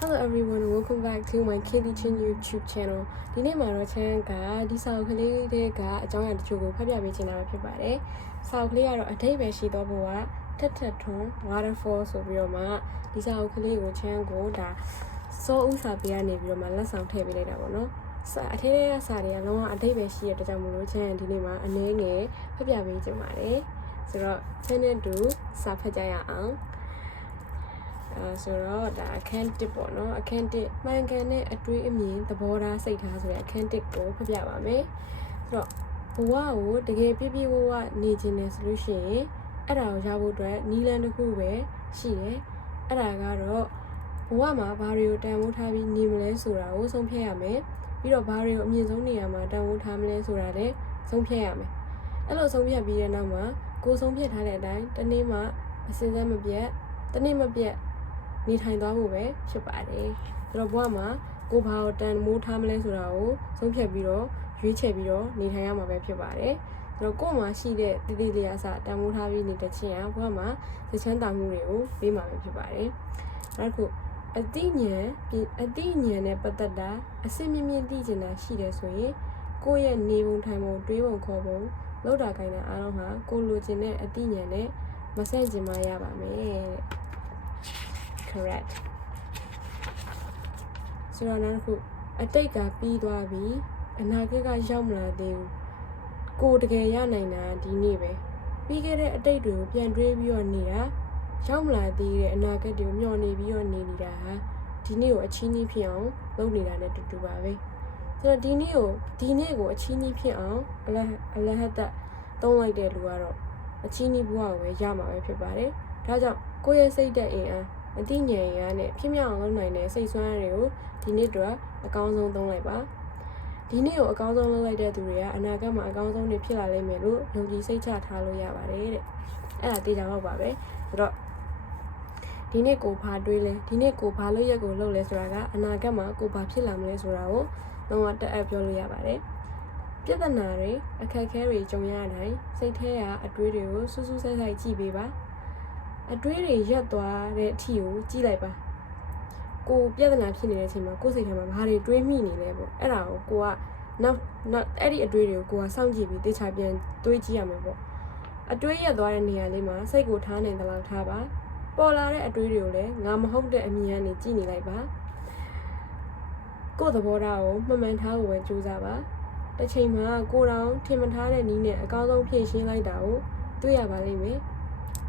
Hello everyone welcome back to my Kitty Chin YouTube channel ဒီနေ့မှာတော့ channel ကဒီစာအုပ်ကလေးတွေကအကြောင်းအရာတချို့ကိုဖတ်ပြပေးချင်တာပဲဖြစ်ပါတယ်။စာအုပ်ကလေးကတော့အထိပ္ပယ်ရှိသောဘဝထက်ထက်ထွန်း waterfall ဆိုပြီးတော့မှဒီစာအုပ်ကလေးကို channel ကိုဒါစိုးဥစာပေးရနေပြီးတော့မှလက်ဆောင်ထည့်ပေးလိုက်တာပေါ့နော်။စာအထည်ထဲကစာတွေကလုံးဝအထိပ္ပယ်ရှိတဲ့အတွက်ကြောင့်မလို့ channel ဒီနေ့မှာအနည်းငယ်ဖတ်ပြပေးချင်ပါတယ်။ဆိုတော့ channel တူစာဖတ်ကြရအောင်။ အဲဆိုတော့ဒါအခန်း1ပေါ့နော်အခန်း1မှန်ကန်တဲ့အတွေးအမြင်သဘောထားစိတ်ထားဆိုတဲ့အခန်း1ကိုဖတ်ပြပါမယ်ဆိုတော့ဘဝကိုတကယ်ပြည့်ပြည့်ဝဝနေခြင်းနဲ့ဆိုလို့ရှိရင်အဲ့ဒါကိုရဖို့အတွက်နီလန်တစ်ခုပဲရှိတယ်အဲ့ဒါကတော့ဘဝမှာဘာတွေကိုတန်ဖိုးထားပြီးနေမလဲဆိုတာကိုဆုံးဖြတ်ရမယ်ပြီးတော့ဘာတွေကိုအမြင့်ဆုံးနေရာမှာတန်ဖိုးထားမလဲဆိုတာလည်းဆုံးဖြတ်ရမယ်အဲ့လိုဆုံးဖြတ်ပြီးတဲ့နောက်မှာကိုယ်ဆုံးဖြတ်ထားတဲ့အတိုင်းတနေ့မှအစင်းစမ်းမပြတ်တနေ့မပြတ် နေထိုင်သွားဖို့ပဲဖြစ်ပါတယ်။ဆိုတော့ဘဝမှာကိုဘာကိုတန်မိုးထားမလဲဆိုတာကိုဆုံးဖြတ်ပြီးတော့ရွေးချယ်ပြီးတော့နေထိုင်ရမှာပဲဖြစ်ပါတယ်။ဆိုတော့ကို့မှာရှိတဲ့တည်တည်လေးအစတန်မိုးထားပြီးနေတဲ့ချင်းကဘဝမှာသချမ်းတာမှုတွေကိုပေးမှာပဲဖြစ်ပါတယ်။နောက်တစ်ခုအတိညာဉ်အတိညာဉ်နဲ့ပတ်သက်တာအစစ်မြင့်မြင့်သိကျင်တာရှိတယ်ဆိုရင်ကိုယ့်ရဲ့နေပုံထိုင်ပုံတွေးပုံခေါ်ပုံလောက်တာကိုင်းတာအားလုံးဟာကိုလိုချင်တဲ့အတိညာဉ်နဲ့မဆန့်ကျင်မရပါမယ်တဲ့ correct ဆိုတော့နောက်တစ်ခုအတိတ်ကပြီးသွားပြီအနာဂတ်ကရောက်မလာသေးဘူးကိုတကယ်ရနိုင်တာဒီနေ့ပဲပြီးခဲ့တဲ့အတိတ်တွေကိုပြန်တွေးပြီးတော့နေတာရောက်မလာသေးတဲ့အနာဂတ်တွေကိုမျှော်နေပြီးတော့နေနေတာဟာဒီနေ့ကိုအချင်းကြီးဖြစ်အောင်လုပ်နေတာနဲ့တူတူပါပဲဆိုတော့ဒီနေ့ကိုဒီနေ့ကိုအချင်းကြီးဖြစ်အောင်အလအလဟတ်တသုံးလိုက်တဲ့လူကတော့အချင်းကြီးဘဝကိုပဲရမှာပဲဖြစ်ပါတယ်ဒါကြောင့်ကိုယ့်ရဲ့စိတ်သက်အင်အား အတိညာဉ်ရနဲ့ဖြစ်မြောက်အောင်လုပ်နိုင်တဲ့စိတ်ဆွမ်းတွေကိုဒီနေ့တော့အကောင်းဆုံးသုံးလိုက်ပါဒီနေ့ကိုအကောင်းဆုံးလုပ်လိုက်တဲ့သူတွေကအနာဂတ်မှာအကောင်းဆုံးတွေဖြစ်လာလိမ့်မယ်လို့ယုံကြည်စိတ်ချထားလို့ရပါတယ်တဲ့အဲ့ဒါတေချာတော့ပါပဲဆိုတော့ဒီနေ့ကိုဘာတွေးလဲဒီနေ့ကိုဘာလို့ရက်ကိုလုပ်လဲဆိုတာကအနာဂတ်မှာကိုဘာဖြစ်လာမလဲဆိုတာကိုတော့တက်အပ်ပြောလို့ရပါတယ်ပြဿနာတွေအခက်အခဲတွေကြုံရတိုင်းစိတ်ထဲကအတွေးတွေကိုစူးစူးဆိုင်ဆိုင်ကြည့်ပေးပါ အတွေးတွေရက်သွားတဲ့အထီကိုကြည့်လိုက်ပါကိုပြဿနာဖြစ်နေတဲ့အချိန်မှာကိုယ်စိတ်ထဲမှာဘာတွေတွေးမိနေလဲပေါ့အဲ့ဒါကိုကိုကနောက်နောက်အဲ့ဒီအတွေးတွေကိုကိုကစောင့်ကြည့်ပြီးတေချာပြန်တွေးကြည့်ရမယ်ပေါ့အတွေးရက်သွားတဲ့နေရာလေးမှာစိတ်ကိုထားနိုင်သလောက်ထားပါပေါ်လာတဲ့အတွေးတွေကိုလည်းငါမဟုတ်တဲ့အမြင်ကနေကြည့်နေလိုက်ပါကိုယ့်သဘောထားကိုမှန်မှန်ထားဖို့ပဲကြိုးစားပါတစ်ချိန်မှာကိုယ်တော်ထင်မထားတဲ့နည်းနဲ့အကောင်းဆုံးဖြည့်ရှင်းလိုက်တာကိုတွေ့ရပါလိမ့်မယ်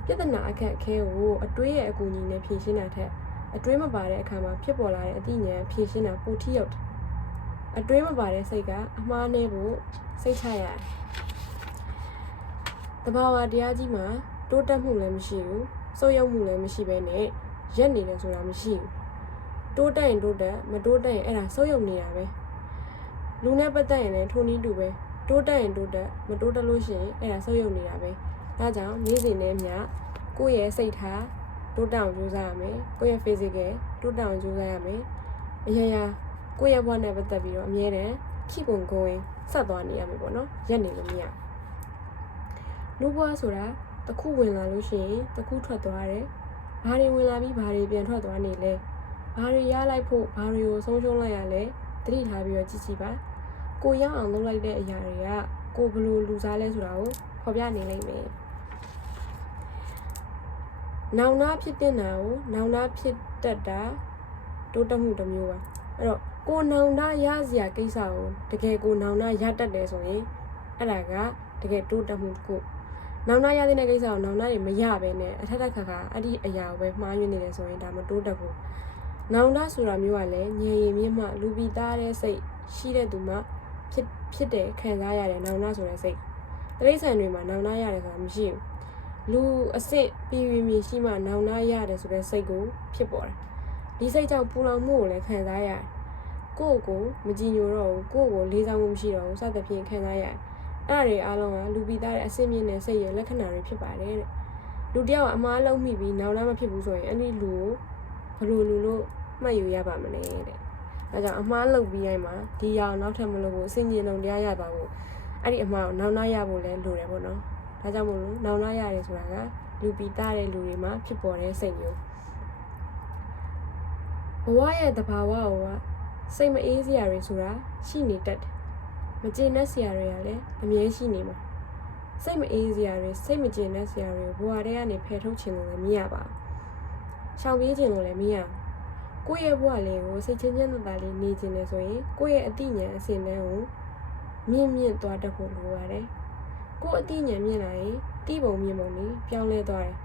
ပြဿနာအခက်အခဲကိုအတွေးရဲ့အကူအညီနဲ့ဖြေရှင်းတာထက်အတွေးမပါတဲ့အခါမှာဖြစ်ပေါ်လာတဲ့အသိဉာဏ်ဖြေရှင်းတာပိုထိရောက်တယ်။အတွေးမပါတဲ့စိတ်ကအမှားနဲ့ဖို့စိတ်ချရတယ်။တဘာဝတရားကြီးမှာတိုးတက်မှုလည်းမရှိဘူး။စိုးရုံမှုလည်းမရှိဘဲနဲ့ရက်နေတယ်ဆိုတာမရှိဘူး။တိုးတက်ရင်တိုးတက်မတိုးတက်ရင်အဲ့ဒါစိုးရုံနေတာပဲ။လူနဲ့ပတ်သက်ရင်လည်းထိုနည်းတူပဲ။တိုးတက်ရင်တိုးတက်မတိုးတက်လို့ရှိရင်အဲ့ဒါစိုးရုံနေတာပဲ။ ဒါကြောင့်နေ့စဉ်နဲ့မျှကိုယ့်ရဲ့စိတ်ထားတိုးတက်အောင်ကြိုးစားရမယ်ကိုယ့်ရဲ့ physical တိုးတက်အောင်ကြိုးစားရမယ်အရာရာကိုယ့်ရဲ့ဘဝနဲ့ပတ်သက်ပြီးတော့အမြဲတမ်း keep on going ဆက်သွားနေရမယ်ပေါ့နော်ရက်နေလို့မရလူဘဝဆိုတာတစ်ခုဝင်လာလို့ရှိရင်တစ်ခုထွက်သွားတယ်ဘာတွေဝင်လာပြီးဘာတွေပြန်ထွက်သွားနေလဲဘာတွေရလိုက်ဖို့ဘာတွေကိုဆုံးရှုံးလိုက်ရလဲသတိထားပြီးတော့ကြည့်ကြည့်ပါကိုရအောင်လုပ်လိုက်တဲ့အရာတွေကကိုဘယ်လိုလူစားလဲဆိုတာကိုဖော်ပြနေနိုင်မယ် နောင်နာဖြစ်တဲ့နာကိုနောင်နာဖြစ်တတ်တာတိုးတက်မှုတစ်မျိုးပါအဲ့တော့ကိုနောင်နာရစရာကိစ္စကိုတကယ်ကိုနောင်နာရတတ်တယ်ဆိုရင်အဲ့ဒါကတကယ်တိုးတက်မှုတစ်ခုနောင်နာရတဲ့ကိစ္စကိုနောင်နာတွေမရဘဲနဲ့အထက်ထက်ခါခါအဲ့ဒီအရာကိုပဲမှားယွင်းနေတယ်ဆိုရင်ဒါမတိုးတက်ဘူးနောင်နာဆိုတာမျိုးကလည်းငြိမ်ရင်မြင့်မှလူပြီးသားတဲ့စိတ်ရှိတဲ့သူမှဖြစ်ဖြစ်တယ်ခံစားရတယ်နောင်နာဆိုတဲ့စိတ်တိရစ္ဆာန်တွေမှာနောင်နာရတယ်ဆိုတာမရှိဘူး လူအစ်စ်ပြည်ဝမြင်ရှိမှနောင်နာရတယ်ဆိုတဲ့စိတ်ကိုဖြစ်ပေါ်တာဒီစိတ်ကြောင့်ပူလောင်မှုကိုလည်းခံစားရတယ်ကိုယ့်ကိုမကြည်ညိုတော့ဘူးကိုယ့်ကိုလေးစားမှုမရှိတော့ဘူးစသဖြင့်ခံစားရတယ်အဲ့ဒါတွေအားလုံးကလူပိသားတဲ့အစ်စ်မြင့်တဲ့စိတ်ရဲ့လက္ခဏာတွေဖြစ်ပါတယ်တဲ့လူတယောက်ကအမားလုံးမိပြီးနောင်နာမဖြစ်ဘူးဆိုရင်အဲ့ဒီလူကိုဘယ်လိုလူလို့မှတ်ယူရပါမလဲတဲ့အဲကြောင့်အမားလုပ်ပြီးရိုင်းမှာဒီရောင်နောက်ထပ်မလုပ်ဘူးအစင်ကြီးလုံးတရားရပါဘူးအဲ့ဒီအမားကိုနောက်နာရဖို့လဲလိုတယ်ပေါ့နော် ဒါကြောင့်မို့လို့နောင်နာရတယ်ဆိုတာကလူပီတာတဲ့လူတွေမှာဖြစ်ပေါ်တဲ့စိတ်မျိုးဘဝရဲ့တဘာဝကိုကစိတ်မအေးစရာတွေဆိုတာရှိနေတတ်တယ်မကျေနပ်စရာတွေကလည်းအမြဲရှိနေမှာစိတ်မအေးစရာတွေစိတ်မကျေနပ်စရာတွေကိုဘဝထဲကနေဖယ်ထုတ်ခြင်းလို့လည်းမရပါဘူးရှောင်ပြေးခြင်းလို့လည်းမရဘူးကိုယ့်ရဲ့ဘဝလေးကိုစိတ်ချင်းချင်းသက်သာလေးနေခြင်းလေဆိုရင်ကိုယ့်ရဲ့အတိညာဉ်အစဉ်တန်းကိုမြင့်မြင့်သွားတတ်ဖို့လိုပါတယ် ကိုယ့်အတိညာဉ်မြင့်လာရင်တိပုံမြင့်ပုံလေးပြောင်းလဲသွားတယ်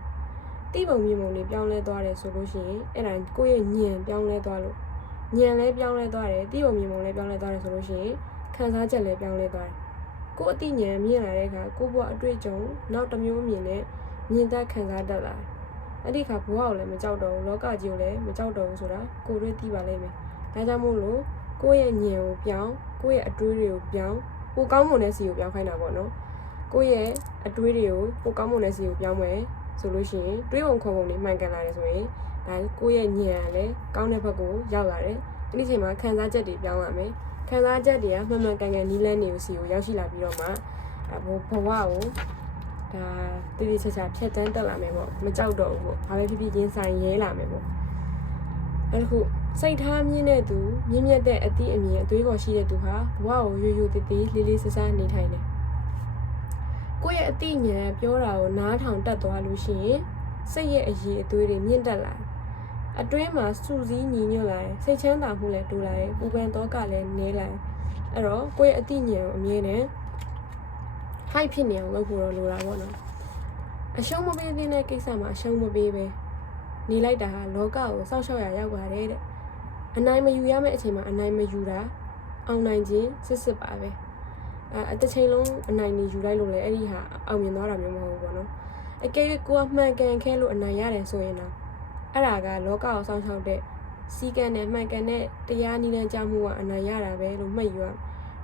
တိပုံမြင့်ပုံလေးပြောင်းလဲသွားတယ်ဆိုလို့ရှိရင်အဲ့ဒါကိုယ့်ရဲ့ဉာဏ်ပြောင်းလဲသွားလို့ဉာဏ်လည်းပြောင်းလဲသွားတယ်တိပုံမြင့်ပုံလည်းပြောင်းလဲသွားတယ်ဆိုလို့ရှိရင်ခံစားချက်လည်းပြောင်းလဲသွားတယ်ကိုယ့်အတိညာဉ်မြင့်လာတဲ့အခါကိုယ့်ဘဝအတွေ့အကြုံနောက်တစ်မျိုးမြင်နဲ့မြင်တတ်ခံစားတတ်လာတယ်အဲ့ဒီခါဘဝကိုလည်းမကြောက်တော့ဘူးလောကကြီးကိုလည်းမကြောက်တော့ဘူးဆိုတာကိုယ်တွေ့သိပါလိမ့်မယ်ဒါကြောင့်မို့လို့ကိုယ့်ရဲ့ဉာဏ်ကိုပြောင်းကိုယ့်ရဲ့အတွေးတွေကိုပြောင်းကိုကောင်းမွန်တဲ့စီကိုပြောင်းခိုင်းတာပေါ့နော် ကိုယ့်ရဲ့အတွေးတွေကိုကိုကောင်းမွန်တဲ့စီကိုပြောင်းမယ်ဆိုလို့ရှိရင်တွေးပုံခေါ်ပုံတွေမှန်ကန်လာတယ်ဆိုရင်ဒါကိုယ့်ရဲ့ဉာဏ်ကလည်းကောင်းတဲ့ဘက်ကိုရောက်လာတယ်အဲ့ဒီချိန်မှာခံစားချက်တွေပြောင်းလာမယ်ခံစားချက်တွေကမှန်မှန်ကန်ကန်နီးလန်းနေကိုစီကိုရောက်ရှိလာပြီးတော့မှဘဝကိုဒါတည်တည်ချာချာဖြတ်တန်းတက်လာမယ်ပေါ့မကြောက်တော့ဘူးပေါ့ဘာပဲဖြစ်ဖြစ်ရင်ဆိုင်ရဲလာမယ်ပေါ့အဲ့ဒါခုစိတ်ထားမြင့်တဲ့သူမြင့်မြတ်တဲ့အသည့်အမြင်အသွေးခေါ်ရှိတဲ့သူဟာဘဝကိုရိုးရိုးတည်တည်လေးလေးဆဆနေထိုင်တယ် ကိုယ့်ရဲ့အသိဉာဏ်ပြောတာကိုနားထောင်တတ်သွားလို့ရှိရင်စိတ်ရဲ့အရေးအသွေးတွေမြင့်တက်လာတယ်အတွင်းမှာစူးစီးညီညွတ်လာတယ်စိတ်ချမ်းသာမှုလည်းတိုးလာတယ်ပူပန်တော့ကလည်းနည်းလာတယ်အဲ့တော့ကိုယ့်ရဲ့အသိဉာဏ်ကိုအမြဲတမ်း high ဖြစ်နေအောင်လုပ်ဖို့တော့လိုတာပေါ့နော်အရှုံးမပေးသင့်တဲ့ကိစ္စမှာအရှုံးမပေးပဲနေလိုက်တာဟာလောကကိုစောက်ရှောက်ရရောက်ပါတယ်တဲ့အနိုင်မယူရမယ့်အချိန်မှာအနိုင်မယူတာအောင်နိုင်ခြင်းစစ်စစ်ပါပဲ အဲအတစ်ချိန်လုံးအနိုင်နေယူလိုက်လို့လေအဲ့ဒီဟာအောင်မြင်သွားတာမျိုးမဟုတ်ဘူးပေါ့နော်အကယ်၍ကိုကမှန်ကန်ခဲလို့အနိုင်ရတယ်ဆိုရင်တော့အဲ့ဒါကလောကကိုစောင့်ရှောက်တဲ့စီကံနဲ့မှန်ကန်တဲ့တရားနည်းလမ်းကြမှုကအနိုင်ရတာပဲလို့မှတ်ယူရ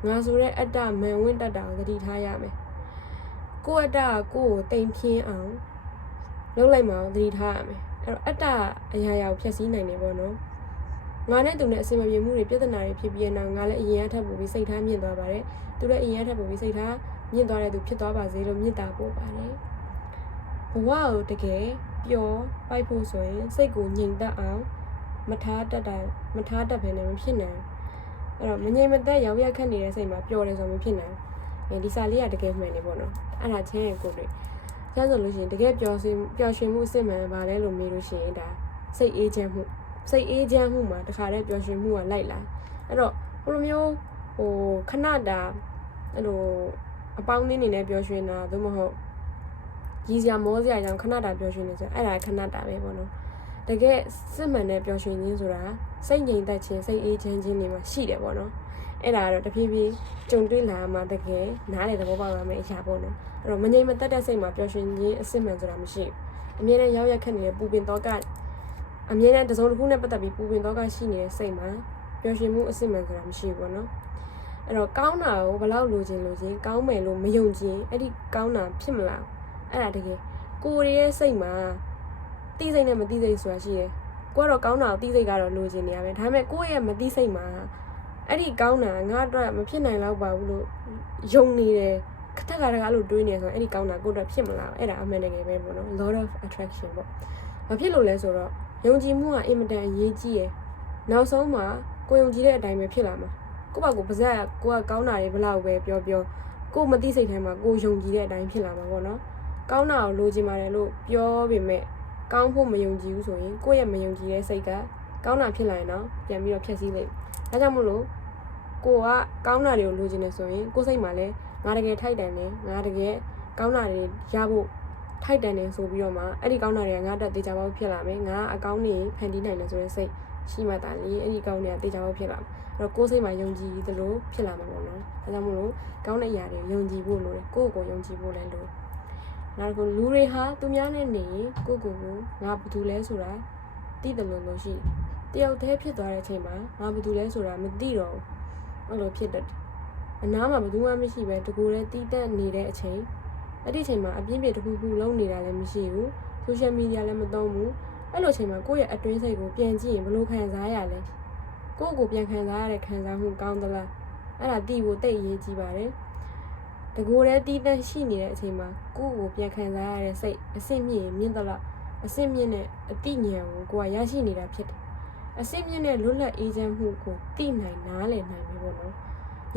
ငါဆိုတဲ့အတ္တမန်ဝင့်တတ်တာကိုသတိထားရမယ်ကိုယ့်အတ္တကကိုယ့်ကိုတိမ်ဖြင်းအောင်လုပ်လိုက်မှသတိထားရမယ်အဲ့တော့အတ္တအရာရာကိုဖျက်ဆီးနိုင်တယ်ပေါ့နော် ငါနဲ့သူနဲ့အစင်မပြေမှုတွေပြဿနာတွေဖြစ်ပြီးတော့ငါလည်းအရင်အထက်ပို့ပြီးစိတ်ထားမြင့်သွားပါတယ်သူလည်းအရင်အထက်ပို့ပြီးစိတ်ထားမြင့်သွားတဲ့သူဖြစ်သွားပါစေလို့မြင့်တာပို့ပါတယ်ဘဝကိုတကယ်ပျော်ပိုက်ဖို့ဆိုရင်စိတ်ကိုငြိမ်သက်အောင်မထားတတ်တာမထားတတ်ဘဲနဲ့မဖြစ်နိုင်အဲ့တော့မငြိမ်မသက်ရောက်ရက်ခက်နေတဲ့စိတ်မှာပျော်တယ်ဆိုမဖြစ်နိုင်ဒီစာလေးကတကယ်မှန်နေပေါ့နော်အဲ့ဒါချင်းကိုတွေကျဆိုလို့ရှိရင်တကယ်ပျော်ရွှင်ပျော်ရွှင်မှုအစစ်မှန်ပါလဲလို့မေးလို့ရှိရင်ဒါစိတ်အေးချမ်းမှု စိတ်အေးချမ်းမှုမှာတခါတည်းပျော်ရွှင်မှုကလိုက်လာအဲ့တော့ဘလိုမျိုးဟိုခဏတာအဲ့လိုအပေါင်းအသင်းနေနဲ့ပျော်ရွှင်တာသို့မဟုတ်ကြီးစရာမောစရာကြောင့်ခဏတာပျော်ရွှင်နေဆိုအဲ့ဒါခဏတာပဲပေါ့နော်တကယ်စစ်မှန်တဲ့ပျော်ရွှင်ခြင်းဆိုတာစိတ်ငြိမ်သက်ခြင်းစိတ်အေးချမ်းခြင်းတွေမှာရှိတယ်ပေါ့နော်အဲ့ဒါကတော့တဖြည်းဖြည်းကြုံတွေ့လာမှတကယ်နားလေသဘောပေါက်ရမယ့်အရာပေါ့နော်အဲ့တော့မငြိမ်မသက်တဲ့စိတ်မှာပျော်ရွှင်ခြင်းအစစ်မှန်ဆိုတာမရှိဘူးအမြဲတမ်းရောက်ရက်ခက်နေတဲ့ပူပင်တော့က အမြဲတမ်းတစုံတစ်ခုနဲ့ပတ်သက်ပြီးပူပင်တော့ကရှိနေတဲ့စိတ်မှာပျော်ရွှင်မှုအစစ်မှန်ဆိုတာမရှိဘူးပေါ့နော်အဲ့တော့ကောင်းတာကိုဘလောက်လိုချင်လိုချင်ကောင်းမယ်လို့မယုံကြည်အဲ့ဒီကောင်းတာဖြစ်မလားအဲ့ဒါတကယ်ကိုယ်ရဲ့စိတ်မှာတိစိတ်နဲ့မတိစိတ်ဆိုတာရှိတယ်ကိုကတော့ကောင်းတာကိုတိစိတ်ကတော့လိုချင်နေရပဲဒါပေမဲ့ကိုယ့်ရဲ့မတိစိတ်မှာအဲ့ဒီကောင်းတာငါအတွက်မဖြစ်နိုင်တော့ပါဘူးလို့ယုံနေတယ်ခက်ခက်ခါတကားလို့တွေးနေဆိုရင်အဲ့ဒီကောင်းတာကိုယ့်အတွက်ဖြစ်မလားအဲ့ဒါအမှန်တကယ်ပဲပေါ့နော် lot of attraction ပေါ့မဖြစ်လို့လဲဆိုတော့ ယုံကြည်မှုကအင်မတန်အရေးကြီးရယ်နောက်ဆုံးမှာကိုယုံကြည်တဲ့အတိုင်းပဲဖြစ်လာမှာကိုယ့်ဘာကိုပါဇက်ကကိုကကောင်းတာတွေဘလောက်ပဲပြောပြောကိုမသိစိတ်ထဲမှာကိုယုံကြည်တဲ့အတိုင်းဖြစ်လာမှာပေါ့နော်ကောင်းတာကိုလိုချင်ပါတယ်လို့ပြောပေမဲ့ကောင်းဖို့မယုံကြည်ဘူးဆိုရင်ကိုယ့်ရဲ့မယုံကြည်တဲ့စိတ်ကကောင်းတာဖြစ်လာရင်တော့ပြန်ပြီးတော့ဖျက်ဆီးလိုက်ဒါကြောင့်မို့လို့ကိုကကောင်းတာတွေကိုလိုချင်နေဆိုရင်ကိုယ်စိတ်မှာလည်းငါတကယ်ထိုက်တန်တယ်ငါတကယ်ကောင်းတာတွေရဖို့ ထိုက်တန်တယ်ဆိုပြီးတော့မှအဲ့ဒီကောင်းတာတွေကငါတက်တေချာပေါက်ဖြစ်လာမယ်ငါအကောင်းနေဖန်တီးနိုင်တယ်ဆိုတဲ့စိတ်ရှိမှတာလေအဲ့ဒီကောင်းတွေကတေချာပေါက်ဖြစ်လာမယ်အဲ့တော့ကိုယ်စိတ်မှာယုံကြည်သလိုဖြစ်လာမှာပေါ့နော်ဒါကြောင့်မို့လို့ကောင်းတဲ့အရာတွေယုံကြည်ဖို့လိုတယ်ကိုယ့်ကိုယ်ယုံကြည်ဖို့လည်းလိုနောက်တစ်ခုလူတွေဟာသူများနဲ့နေကိုယ့်ကိုယ်ကိုငါဘာတူလဲဆိုတာသိတယ်လို့လို့ရှိတယောက်တည်းဖြစ်သွားတဲ့အချိန်မှာငါဘာတူလဲဆိုတာမသိတော့ဘူးအဲ့လိုဖြစ်တတ်တယ်အနားမှာဘယ်သူမှမရှိပဲတကူတည်းတီးတက်နေတဲ့အချိန် အဲ့ဒီအချိန်မှာအပြင်းပြေတစ်ခုခုလုံးနေတာလည်းမရှိဘူးဆိုရှယ်မီဒီယာလည်းမသုံးဘူးအဲ့လိုအချိန်မှာကိုယ့်ရဲ့အတွင်းစိတ်ကိုပြန်ကြည့်ရင်ဘယ်လိုခံစားရလဲကိုယ့်ကိုပြန်ခံစားရတဲ့ခံစားမှုကောင်းသလားအဲ့ဒါတီးဖို့တိတ်အရေးကြီးပါတယ်တကူတည်းတီးတက်ရှိနေတဲ့အချိန်မှာကိုယ့်ကိုပြန်ခံစားရတဲ့စိတ်အဆင့်မြင့်မြင့်သလားအဆင့်မြင့်တဲ့အတိညာဉ်ကိုကိုယ်ကရရှိနေတာဖြစ်တယ်အစစ်မြင့်တဲ့လွတ်လပ်အေးချမ်းမှုကိုသိနိုင်နားလည်နိုင်ပြီပေါ့နော်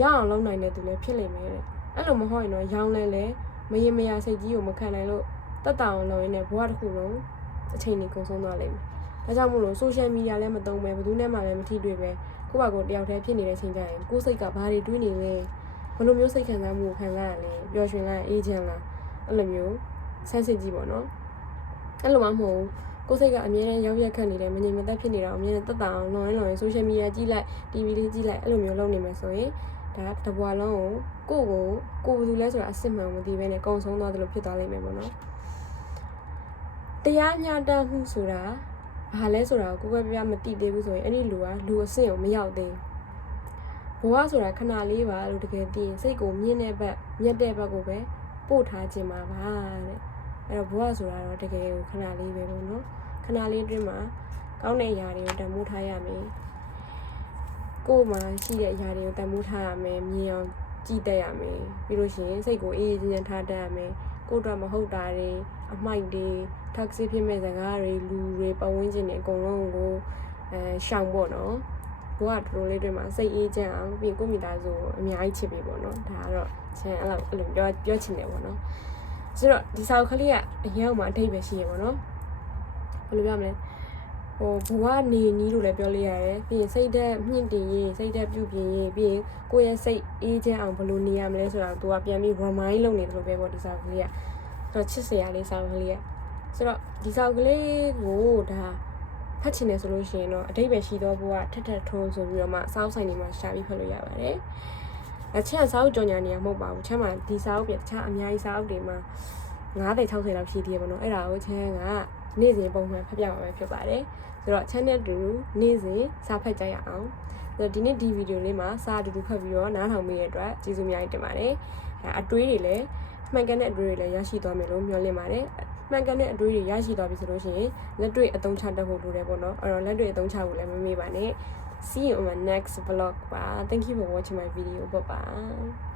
ရအောင်လုပ်နိုင်တဲ့သူလည်းဖြစ်လိမ့်မယ်တဲ့အဲ့လိုမဟုတ်ရင်တော့ရောင်းလဲလဲ မရင်မရစိတ်ကြီးကိုမခံနိုင်လို့တက်တောင်လုပ်ရင်းနဲ့ဘဝတစ်ခုလုံးအချိန်ကြီးကုန်ဆုံးသွားလိမ့်မယ်ဒါကြောင့်မို့လို့ social media လည်းမသုံးပဲဘယ်သူနဲ့မှလည်းမထိတွေ့ပဲကိုယ့်ဘာကိုယ်တယောက်တည်းဖြစ်နေတဲ့ချိန်ကျရင်ကိုယ်စိတ်ကဘာတွေတွေးနေလဲဘယ်လိုမျိုးစိတ်ခံစားမှုကိုခံစားရလဲပျော်ရွှင်လားအေးချမ်းလားအဲ့လိုမျိုးဆန်းစစ်ကြည့်ပေါ့နော်အဲ့လိုမှမဟုတ်ဘူးကိုယ်စိတ်ကအမြဲတမ်းရောက်ရက်ခတ်နေတယ်မငြိမ်မသက်ဖြစ်နေတာအမြဲတမ်းတက်တာအောင်လွန်ရင်လွန်ရင် social media ကြည့်လိုက် TV လေးကြည့်လိုက်အဲ့လိုမျိုးလုပ်နေမယ်ဆိုရင် ဒါတဘွားလုံးကိုကိုကိုကိုယ်ဘာလို့လဲဆိုတာအစစ်မှန်မသိဘဲနဲ့ကုံဆုံးသွားတယ်လို့ဖြစ်သွားလိမ့်မယ်ပေါ့နော်တရားမျှတမှုဆိုတာဘာလဲဆိုတာကိုကိုယ်ပဲပြမသိသေးဘူးဆိုရင်အဲ့ဒီလူကလူအဆင့်ကိုမရောက်သေးဘူးဘဝဆိုတာခဏလေးပါလို့တကယ်သိရင်စိတ်ကိုမြင့်တဲ့ဘက်မြက်တဲ့ဘက်ကိုပဲပို့ထားခြင်းပါပါတဲ့အဲ့တော့ဘဝဆိုတာတော့တကယ်ကိုခဏလေးပဲပေါ့နော်ခဏလေးအတွင်းမှာကောင်းတဲ့အရာတွေကိုတန်ဖိုးထားရမယ် ကိုယ်မှာရှိတဲ့အရာတွေကိုတန်ဖိုးထားရမယ်မြင်အောင်ကြည့်တတ်ရမယ်ပြီးလို့ရှိရင်စိတ်ကိုအေးအေးချမ်းချမ်းထားတတ်ရမယ်ကိုယ်တော့မဟုတ်တာတွေအမိုက်တွေ taxi ဖြစ်မဲ့စကားတွေလူတွေပတ်ဝန်းကျင်တွေအကုန်လုံးကိုအဲရှောင်ပေါ့နော်ဘိုးကတော်တော်လေးတွေမှာစိတ်အေးချမ်းအောင်ပြီးကိုမိသားစုကိုအများကြီးချစ်ပေးပေါ့နော်ဒါကတော့ချမ်းအဲ့လိုအဲ့လိုပြောပြောချင်တယ်ပေါ့နော်ဆိုတော့ဒီစာအုပ်ကလေးကအရင်ကမှအထိပ္ပယ်ရှိရပေါ့နော်ဘယ်လိုပြောမလဲ ဟိုဘဝနေနီးလို့လည်းပြောလို့ရတယ်ပြီးရင်စိတ်ဓာတ်မြင့်တင်ရေးစိတ်ဓာတ်ပြုပြင်ရေးပြီးရင်ကိုယ့်ရဲ့စိတ်အေးချမ်းအောင်ဘယ်လိုနေရမလဲဆိုတာကိုသူကပြန်ပြီး remind လုပ်နေတယ်လို့ပဲပေါ့ဒီစာအုပ်ကလေးကတော့ချစ်စရာလေးစာအုပ်ကလေးကဆိုတော့ဒီစာအုပ်ကလေးကိုဒါဖတ်ချင်တယ်ဆိုလို့ရှိရင်တော့အတိတ်ပဲရှိတော့ဘဝထက်ထက်ထုံးဆိုပြီးတော့မှစောက်ဆိုင်နေမှာရှာပြီးဖတ်လို့ရပါတယ်အချက်စာအုပ်ကြော်ညာနေရမဟုတ်ပါဘူးချက်မှဒီစာအုပ်ပြတခြားအများကြီးစာအုပ်တွေမှာ90 60လောက်ရှိသေးတယ်ပေါ့နော်အဲ့ဒါကိုချမ်းက နေ့စဉ်ပုံမှန်ဖတ်ပြမှာပဲဖြစ်ပါတယ်ဆိုတော့ channel တူနေ့စဉ်စာဖတ်ကြရအောင်ဆိုတော့ဒီနေ့ဒီဗီဒီယိုလေးမှာစာအတူတူဖတ်ပြီးတော့နားထောင်မိတဲ့အတွက်ကျေးဇူးအများကြီးတင်ပါတယ်အဲအတွေးတွေလည်းမှန်ကန်တဲ့အတွေးတွေလည်းရရှိသွားမယ်လို့မျှော်လင့်ပါတယ်မှန်ကန်တဲ့အတွေးတွေရရှိသွားပြီဆိုလို့ရှိရင်လက်တွေ့အသုံးချတတ်ဖို့လိုတယ်ပေါ့နော်အဲ့တော့လက်တွေ့အသုံးချဖို့လည်းမမေ့ပါနဲ့ see you on my next vlog ပါ thank you for watching my video bye bye